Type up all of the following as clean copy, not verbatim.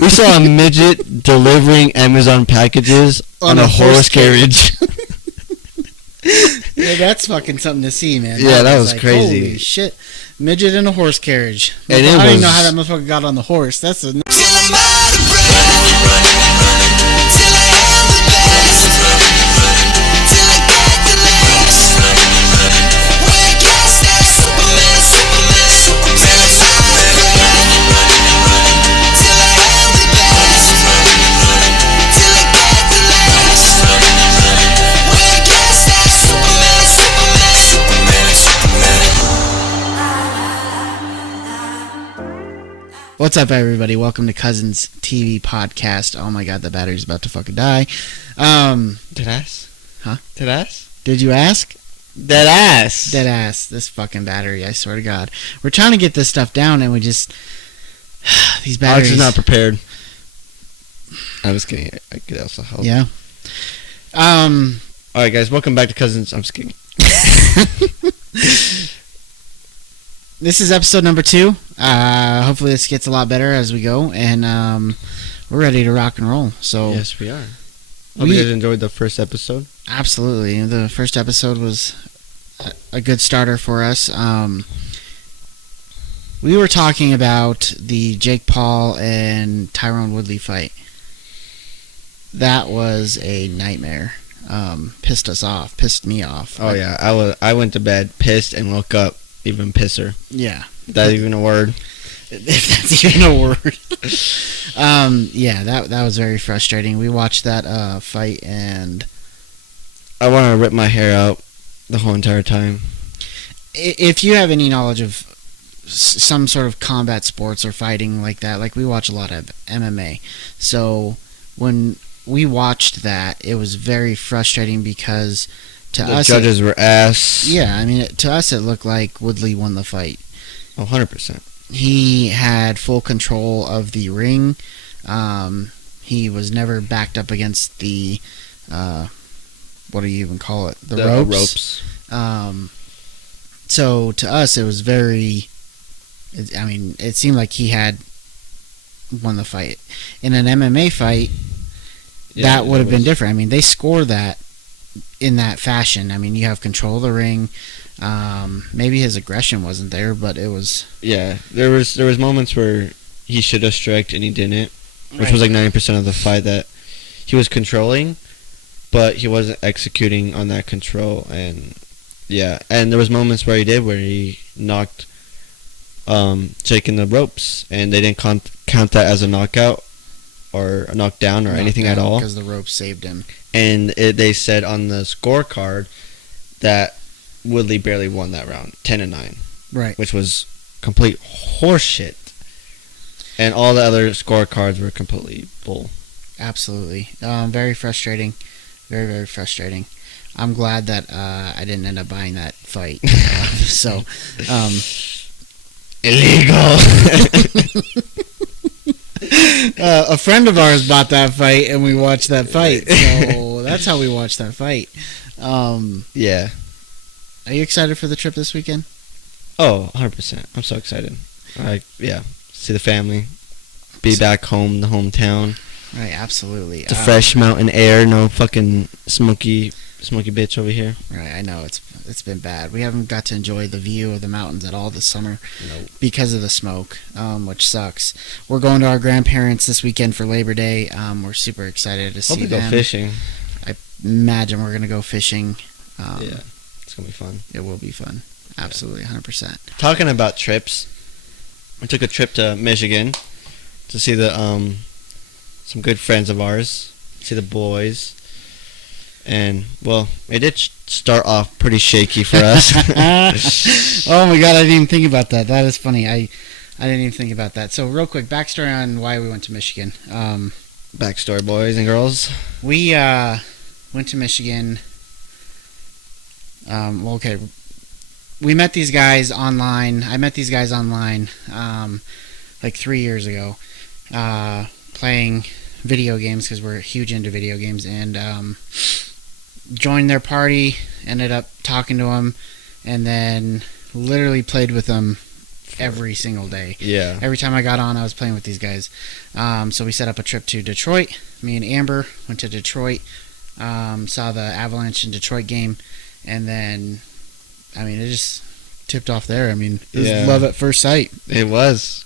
We saw a midget delivering Amazon packages on a horse carriage. Yeah, that's fucking something to see, man. Yeah, that was crazy. Holy shit. Midget in a horse carriage. And I it don't even was- know how that motherfucker got on the horse. That's a... What's up, everybody? Welcome to Cousins TV Podcast. Oh my god, the battery's about to fucking die. Dead ass? Huh? Dead ass? Did you ask? Dead ass. Dead ass. This fucking battery, I swear to god. We're trying to get this stuff down and we just... These batteries... Alex is not prepared. I was kidding. I could also help. Yeah. Alright, guys. Welcome back to Cousins. I'm just kidding. This is episode number 2. Hopefully this gets a lot better as we go, and we're ready to rock and roll. So Yes, we are. Hope you guys enjoyed the first episode. absolutely, the first episode was a good starter for us. We were talking about the Jake Paul and Tyron Woodley fight. That was a nightmare. Pissed me off. Oh, yeah. I went to bed pissed and woke up even pisser. Yeah. Is that even a word? If that's even a word. Yeah, that was very frustrating. We watched that fight, and I want to rip my hair out the whole entire time. if you have any knowledge of some sort of combat sports or fighting like that, like we watch a lot of MMA. So when we watched that, it was very frustrating because to The us, judges were ass. yeah, I mean, to us it looked like Woodley won the fight. Oh, 100%. He had full control of the ring. He was never backed up against the, what do you even call it? The ropes. So to us, it was very, I mean, it seemed like he had won the fight. In an MMA fight, that would have been different. I mean, they score that in that fashion. I mean, you have control of the ring. Maybe his aggression wasn't there, but it was... Yeah, there was moments where he should have striked and he didn't, which was like 90% of the fight that he was controlling, but he wasn't executing on that control. And yeah, and there was moments where he knocked Jake in the ropes, and they didn't count that as a knockout or a knockdown or anything at all, because the ropes saved him. And they said on the scorecard that Woodley barely won that round, 10-9. Right. Which was complete horseshit. And all the other scorecards were completely bull. Absolutely. Very frustrating. Very, very frustrating. I'm glad that I didn't end up buying that fight. Illegal. A friend of ours bought that fight, and we watched that fight. So that's how we watched that fight. Yeah. Are you excited for the trip this weekend? Oh, 100%. I'm so excited. Yeah. See the family. Be back home, the hometown. Right, absolutely. The fresh mountain air. No fucking smoky bitch over here. Right, I know. It's been bad. We haven't got to enjoy the view of the mountains at all this summer. Nope. Because of the smoke, which sucks. We're going to our grandparents this weekend for Labor Day. We're super excited to see Hope we them. go fishing. I imagine we're going to go fishing. Yeah. It's going to be fun. It will be fun. Absolutely, 100%. Talking about trips, we took a trip to Michigan to see the some good friends of ours, see the boys, and well, it did start off pretty shaky for us. Oh my god, I didn't even think about that. That is funny. I didn't even think about that. So real quick, backstory on why we went to Michigan. Backstory, boys and girls. We went to Michigan. Well, okay. We met these guys online. I met these guys online like 3 years ago, playing video games because we're huge into video games, and joined their party, ended up talking to them, and then literally played with them every single day. Yeah. Every time I got on, I was playing with these guys. So we set up a trip to Detroit. Me and Amber went to Detroit, saw the Avalanche and Detroit game, and then, I mean, it just tipped off there. I mean, it was love at first sight. It was.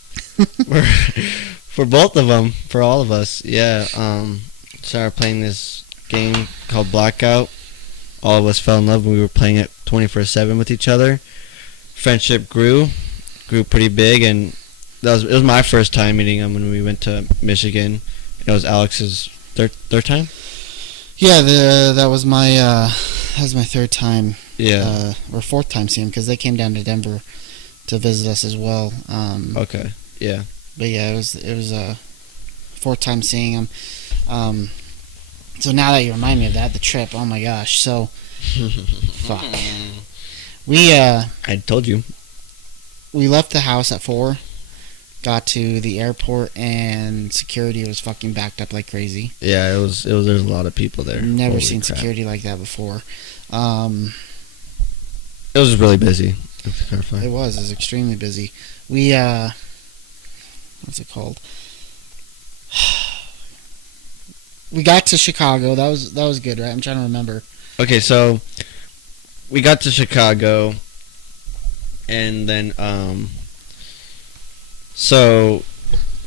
For both of them, for all of us, yeah. Started playing this game called Blackout. All of us fell in love when we were playing it 24/7 with each other. Friendship grew pretty big, and it was my first time meeting him when we went to Michigan. It was Alex's third time. Yeah, that was my third time. Yeah, or fourth time seeing him because they came down to Denver to visit us as well. Okay. Yeah. But yeah, it was a fourth time seeing him. So now that you remind me of that, the trip, oh my gosh. So, fuck. I told you. We left the house at 4, got to the airport, and security was fucking backed up like crazy. Yeah, there's a lot of people there. Never Holy seen crap. security like that before. It was just really busy. It was extremely busy. We, what's it called? We got to Chicago. That was good, right? I'm trying to remember. Okay, so we got to Chicago, and then so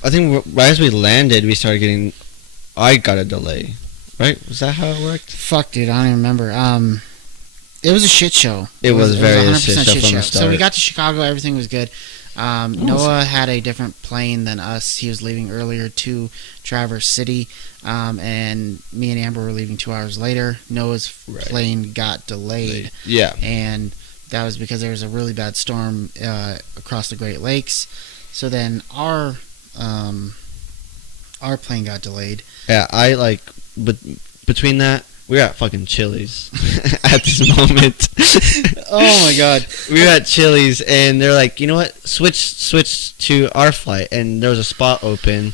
I think right as we landed, we started getting. I got a delay, right? Was that how it worked? Fuck, dude, I don't even remember. It was a shit show. It was very 100% shit show from the start. So we got to Chicago. Everything was good. Noah had a different plane than us. He was leaving earlier to Traverse City, and me and Amber were leaving 2 hours later. Noah's plane got delayed. Yeah. And that was because there was a really bad storm across the Great Lakes. So then our plane got delayed. Yeah, but between that, we were at fucking Chili's at this moment. Oh my god. We were at Chili's, and they're like, you know what? Switch to our flight, and there was a spot open,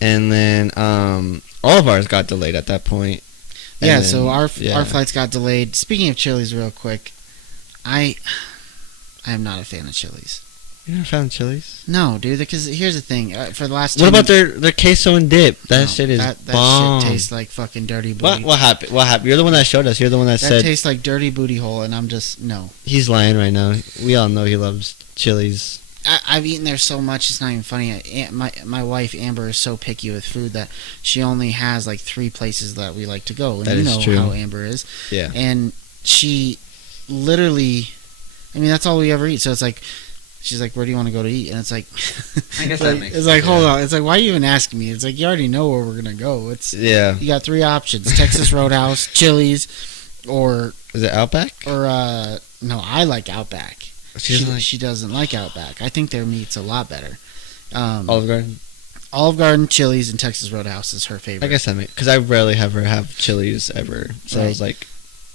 and then all of ours got delayed at that point. Yeah, then, so our flights got delayed. Speaking of Chili's, real quick, I am not a fan of Chili's. You never found Chili's? No, dude. Because here's the thing. For the last. What about their queso and dip? That shit is bomb. That shit tastes like fucking dirty booty. What happened? What happened? You're the one that showed us. You're the one that said. That tastes like dirty booty hole, and I'm just no. He's lying right now. We all know he loves Chili's. I've eaten there so much, it's not even funny. My wife Amber is so picky with food that she only has like 3 places that we like to go, and that you is know true. how Amber is. Yeah. And she literally, I mean, that's all we ever eat. So it's like. She's like, where do you want to go to eat? And it's like, I guess that makes it's like, hold on. It's like, why are you even asking me? It's like, you already know where we're going to go. You got 3 options. Texas Roadhouse, Chili's, or... Is it Outback? Or, no, I like Outback. She doesn't like Outback. I think their meat's a lot better. Olive Garden? Olive Garden, Chili's, and Texas Roadhouse is her favorite. I guess that makes... Because I rarely have her have Chili's ever. So I was like...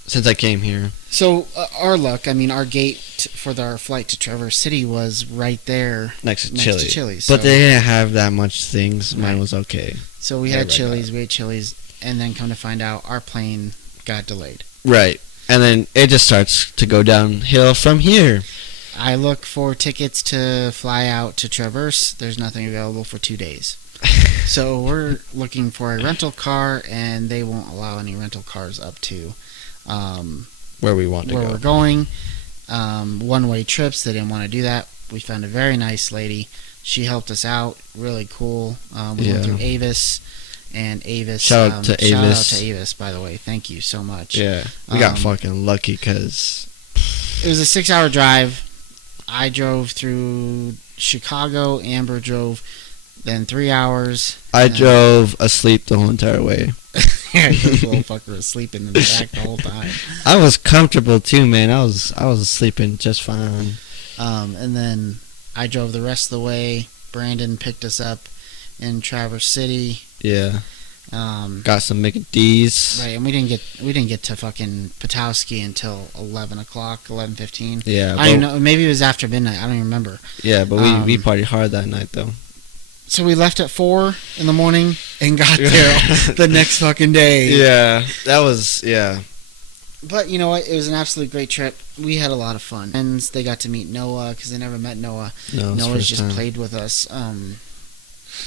Since I came here. So, our luck, I mean, our gate for our flight to Traverse City was right there next to Chili's. But they didn't have that much things. Mine was okay. So we had Chili's, we ate Chili's, and then come to find out our plane got delayed. Right. And then it just starts to go downhill from here. I look for tickets to fly out to Traverse. There's nothing available for 2 days. So we're looking for a rental car, and they won't allow any rental cars up to... where we want to go. Where we're going. One-way trips. They didn't want to do that. We found a very nice lady. She helped us out. Really cool. We went through Avis. And Avis. Shout out to Avis. Shout out to Avis, by the way. Thank you so much. Yeah. We got fucking lucky because... It was a 6-hour drive. I drove through Chicago. Amber drove then 3 hours. I drove asleep the whole entire way. Yeah, this little fucker was sleeping in the back the whole time. I was comfortable too, man. I was sleeping just fine. And then I drove the rest of the way. Brandon picked us up in Traverse City. Yeah. Got some McD's. Right, and we didn't get to fucking Petoskey until 11:15. Yeah. I don't know. Maybe it was after midnight. I don't even remember. Yeah, but we partied hard that night though. So we left at 4 in the morning and got there the next fucking day. Yeah, that was But you know what? It was an absolute great trip. We had a lot of fun. And they got to meet Noah because they never met Noah. No, it's Noah's first just time. played with us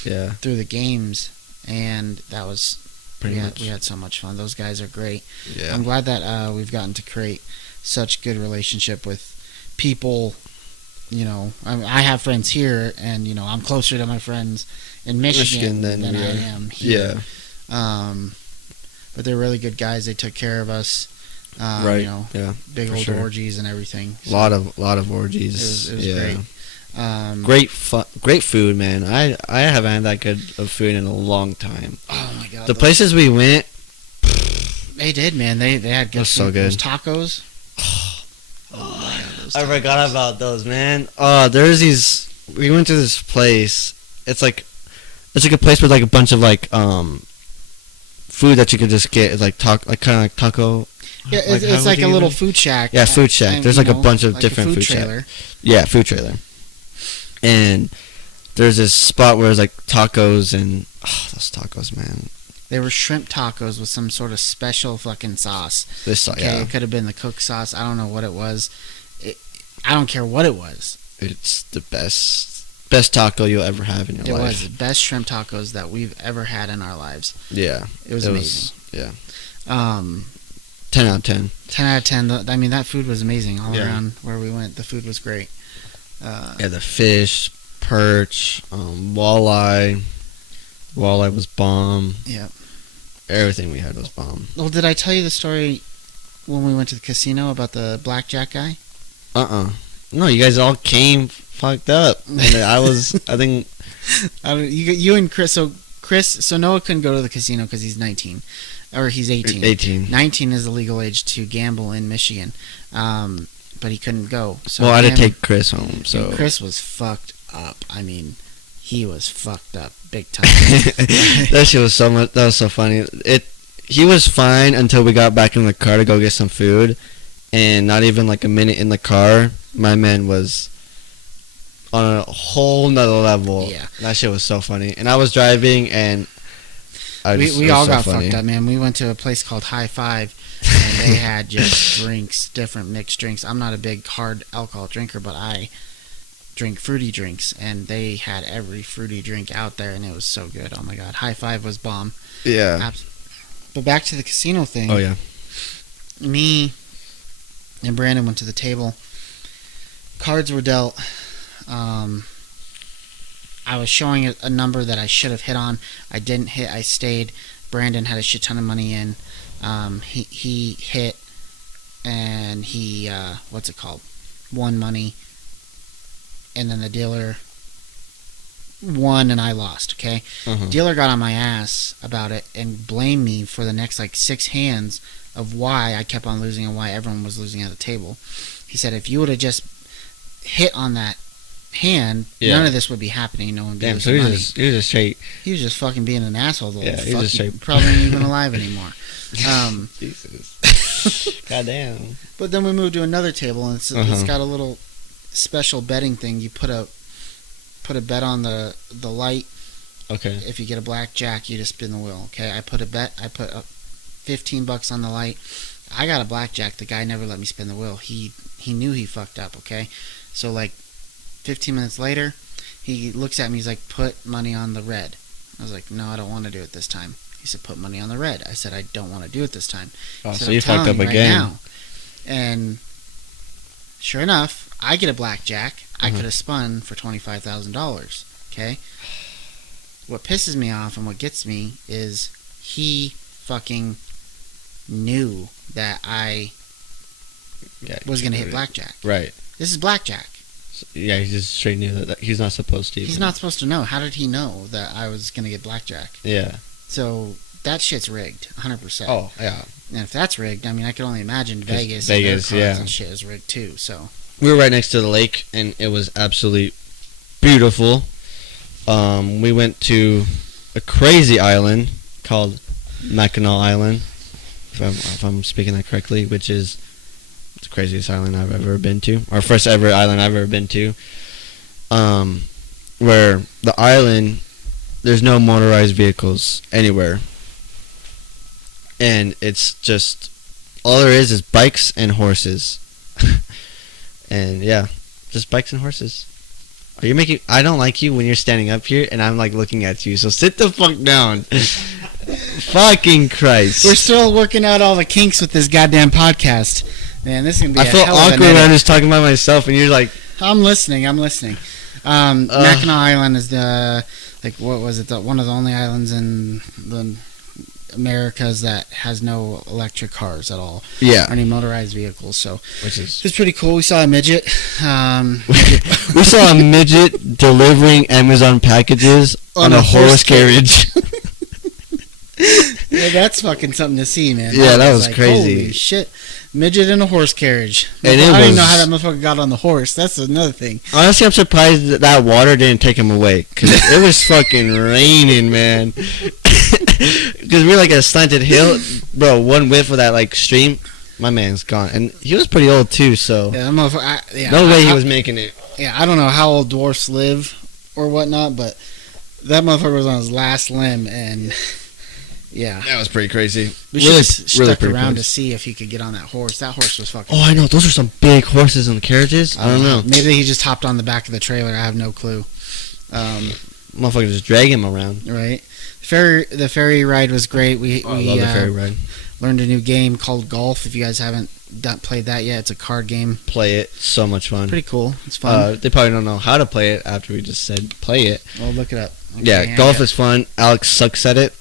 Yeah, through the games, and that was pretty we much. had so much fun. Those guys are great. Yeah. I'm glad that we've gotten to create such good relationship with people. You know, I have friends here, and you know, I'm closer to my friends in Michigan, Michigan than than I we are. am here. Yeah. But they're really good guys. They took care of us. Right. You know, Yeah. big for old sure. orgies and everything. A lot of orgies. It was yeah. great. Great food, man. I haven't had that good of food in a long time. Oh my god. The places we went, they did, man. They had good was so food. good. Those tacos. Oh my god, those I tacos. forgot about those, man. There's these. We went to this place. It's like a place with like a bunch of like food that you could just get. It's like kind of like taco. Yeah, Like, how it's would like you a little even- food shack. Yeah, food shack. And, There's you like a know, bunch of like different food trailer. Yeah, food trailer. And there's this spot where it's like tacos and those tacos, man. They were shrimp tacos with some sort of special fucking sauce. This Okay, yeah, it could have been the cook sauce. I don't know what it was. I don't care what it was. it's the best taco you'll ever have in your It life. was the best shrimp tacos that we've ever had in our lives. Yeah, It was amazing. yeah, 10 10 out of 10. out of 10. I mean, that food was amazing all Yeah. around where we went. The food was great. Yeah, the fish, perch, walleye. Walleye was bomb. Yeah. Everything we had was bomb. Well, did I tell you the story when we went to the casino about the blackjack guy? No, you guys all came fucked up. And I think, You and Chris. So Noah couldn't go to the casino because he's 19, or he's 18. 18. 19 is the legal age to gamble in Michigan, but he couldn't go. So Well, I had to him take Chris home, and so. Chris was fucked up. I mean, he was fucked up big time. That shit was that was so funny. He was fine until we got back in the car to go get some food, and not even like a minute in the car, my man was on a whole nother level. Yeah. That shit was so funny. And I was driving, and it we was all so got funny. fucked up, man. We went to a place called High Five, and they had just drinks, different mixed drinks. I'm not a big hard alcohol drinker, but I drink fruity drinks, and they had every fruity drink out there, and it was so good. Oh my god, High Five was bomb. Yeah. But back to the casino thing. Oh yeah. Me and Brandon went to the table. Cards were dealt. I was showing a number that I should have hit on. I didn't hit. I stayed. Brandon had a shit ton of money in. He hit, and he what's it called? Won money, and then the dealer won and I lost. Okay, Uh-huh. dealer got on my ass about it and blamed me for the next like 6 hands of why I kept on losing and why everyone was losing at the table. He said if you would have just hit on that hand, Yeah. none of this would be happening. No one would be Damn, so losing he money. was just straight. He was just fucking being an asshole. The Yeah, old he was fuck. just straight- Probably ain't even alive anymore. Jesus. Goddamn. But then we moved to another table, and it's Uh-huh. got a little special betting thing. You put a bet on the light. Okay. If you get a blackjack, you just spin the wheel. Okay, I put $15 on the light. I got a blackjack. The guy never let me spin the wheel. He knew he fucked up. Okay, so like 15 minutes later, he looks at me. He's like, "Put money on the red." I was like, "No, I don't want to do it this time." He said, "Put money on the red." I said, "I don't want to do it this time." Oh, He said, so "I'm you fucked telling up you right again. now." And sure enough, I get a blackjack. I Uh-huh. could have spun for $25,000. Okay. What pisses me off and what gets me is he fucking knew that I Yeah. was gonna hit blackjack. Right. This is blackjack. Yeah, he just straight knew that he's not supposed to. He's even. not supposed to know. How did he know that I was gonna get blackjack? Yeah. So that shit's rigged, 100%. Oh, yeah. And if that's rigged, I mean, I can only imagine 'Cause Vegas, Vegas, and their cards yeah. and shit is rigged too. So We were right next to the lake, and it was absolutely beautiful. We went to a crazy island called Mackinac Island, if I'm speaking that correctly, which is the craziest island I've ever been to, or first ever island I've ever been to. Where the island, there's no motorized vehicles anywhere, and it's just all there is bikes and horses. And yeah, just bikes and horses. Are you making? I don't like you when you're standing up here and I'm like looking at you. So sit the fuck down. Fucking Christ. We're still working out all the kinks with this goddamn podcast. Man, this is gonna be. I feel awkward when I'm just talking about myself and you're like. I'm listening. Mackinac Island is what was it? One of the only islands in the Americas that has no electric cars at all. Yeah. Or any motorized vehicles. So which is it's pretty cool. We saw a midget. We saw a midget delivering Amazon packages on a horse carriage. Yeah, that's fucking something to see, man. Yeah, that was crazy. Holy shit. Midget in a horse carriage. And I don't even know how that motherfucker got on the horse. That's another thing. Honestly, I'm surprised that water didn't take him away. Because it was fucking raining, man. Because we're like a slanted hill. Bro, one whiff of that like stream, my man's gone. And he was pretty old too, so. Yeah, that motherfucker. No way he was making it. Yeah, I don't know how old dwarfs live or whatnot, but that motherfucker was on his last limb, and yeah, that was pretty crazy. We should have stuck around to see if he could get on that horse. That horse was fucking. Oh, I know. Those are some big horses in the carriages. I don't know. Maybe he just hopped on the back of the trailer. I have no clue. Motherfucker just drag him around. Right. The ferry ride was great. We love the ferry ride. Learned a new game called Golf. If you guys haven't played that yet, it's a card game. Play it. So much fun. Pretty cool. It's fun. They probably don't know how to play it after we just said play it. Well, look it up. Okay, yeah, golf is fun. Alex sucks at it.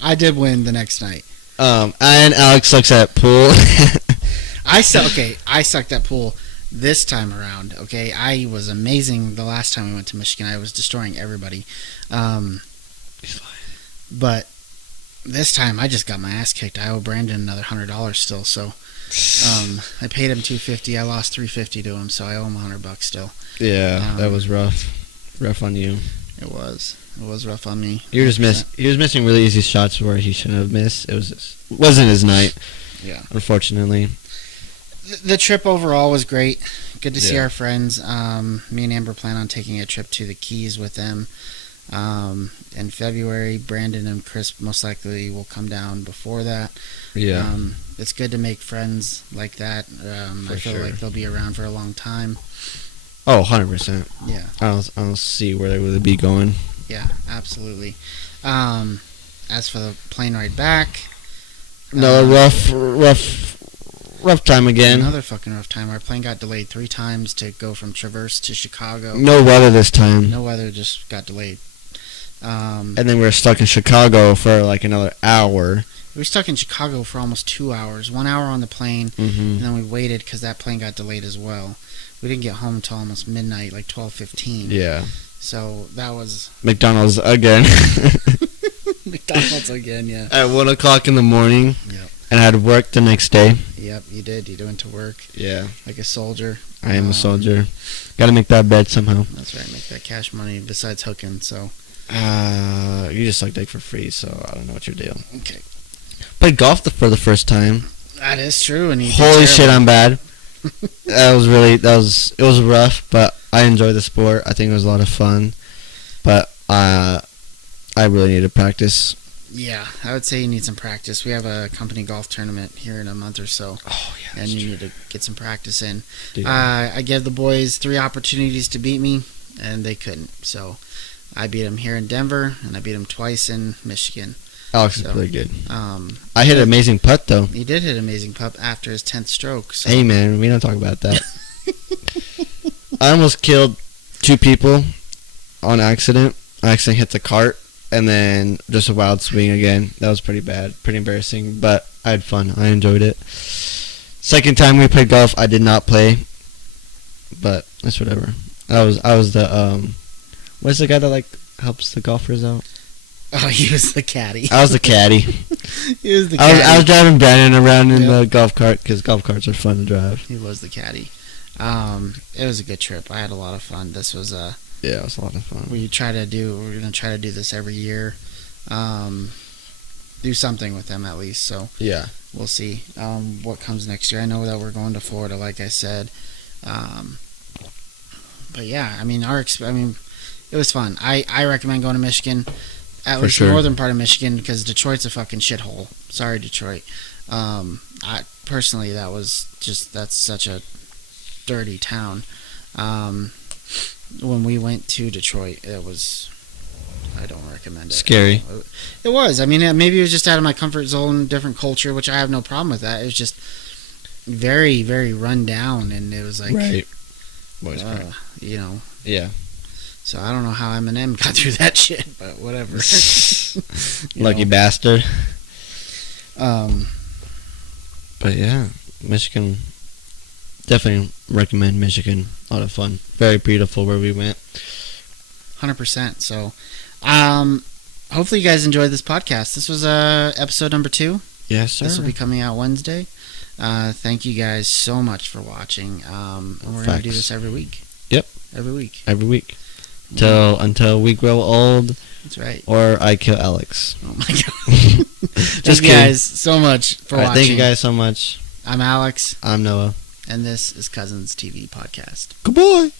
I did win the next night. And Alex sucks at pool. I sucked at pool this time around. Okay, I was amazing the last time we went to Michigan. I was destroying everybody. But this time I just got my ass kicked. I owe Brandon another $100 still. So I paid him $250. I lost $350 to him, so I owe him $100 still. Yeah, that was rough. Rough on you. It was rough on me. He was missing really easy shots where he shouldn't have missed. Wasn't his night. Yeah. Unfortunately. The trip overall was great. Good to see our friends. Me and Amber plan on taking a trip to the Keys with them in February. Brandon and Chris most likely will come down before that. Yeah. It's good to make friends like that. I feel like they'll be around for a long time. Oh, 100%. Yeah. I don't see where they would be going. Yeah, absolutely. As for the plane ride back, another rough time again. Another fucking rough time. Our plane got delayed 3 times to go from Traverse to Chicago. No weather this time. No weather, just got delayed. And then we were stuck in Chicago for like another hour. We were stuck in Chicago for almost 2 hours. 1 hour on the plane, and then we waited because that plane got delayed as well. We didn't get home until almost midnight, like 12:15. Yeah. So that was McDonald's again. McDonald's again, yeah. At 1 o'clock in the morning. Yep. And I had to work the next day. Yep, you did. You went to work. Yeah. Like a soldier. I am a soldier. Got to make that bed somehow. That's right. Make that cash money besides hooking. So. You just suck dick for free, so I don't know what your deal. Okay. Played golf for the first time. That is true. And holy shit, I'm bad. It was rough, but I enjoyed the sport. I think it was a lot of fun, but I really need to practice. Yeah, I would say you need some practice. We have a company golf tournament here in a month or so. Oh yeah, and you need to get some practice in. Dude. I gave the boys 3 opportunities to beat me, and they couldn't. So I beat them here in Denver, and I beat them twice in Michigan. Alex is really good. I hit an amazing putt, though. He did hit an amazing putt after his 10th stroke. So. Hey, man, we don't talk about that. I almost killed 2 people on accident. I accidentally hit the cart, and then just a wild swing again. That was pretty bad, pretty embarrassing, but I had fun. I enjoyed it. Second time we played golf, I did not play, but it's whatever. I was the what's the guy that like helps the golfers out? Oh, he was the caddy. I was the caddy. He was the caddy. I was driving Brandon around in the golf cart because golf carts are fun to drive. He was the caddy. It was a good trip. I had a lot of fun. This was yeah, it was a lot of fun. We're gonna try to do this every year. Do something with them at least. So yeah, we'll see what comes next year. I know that we're going to Florida, like I said. But yeah, I mean, it was fun. I recommend going to Michigan. At least the northern part of Michigan, because Detroit's a fucking shithole. Sorry, Detroit. personally, that's such a dirty town. When we went to Detroit, I don't recommend it. Scary. It was. I mean, maybe it was just out of my comfort zone, different culture, which I have no problem with that. It was just very, very run down, and it was like, right. You know. Yeah. So I don't know how Eminem got through that shit, but whatever. Lucky bastard. Um. But yeah, Michigan. Definitely recommend Michigan. A lot of fun. Very beautiful where we went. 100%. So, hopefully you guys enjoyed this podcast. This was episode number 2. Yes, sir. This will be coming out Wednesday. Thank you guys so much for watching. And we're going to do this every week. Yep. Every week. Every week. Until we grow old. That's right. Or I kill Alex. Oh my god. Thank you guys so much for watching. Thank you guys so much. I'm Alex. I'm Noah. And this is Cousins TV Podcast. Good boy.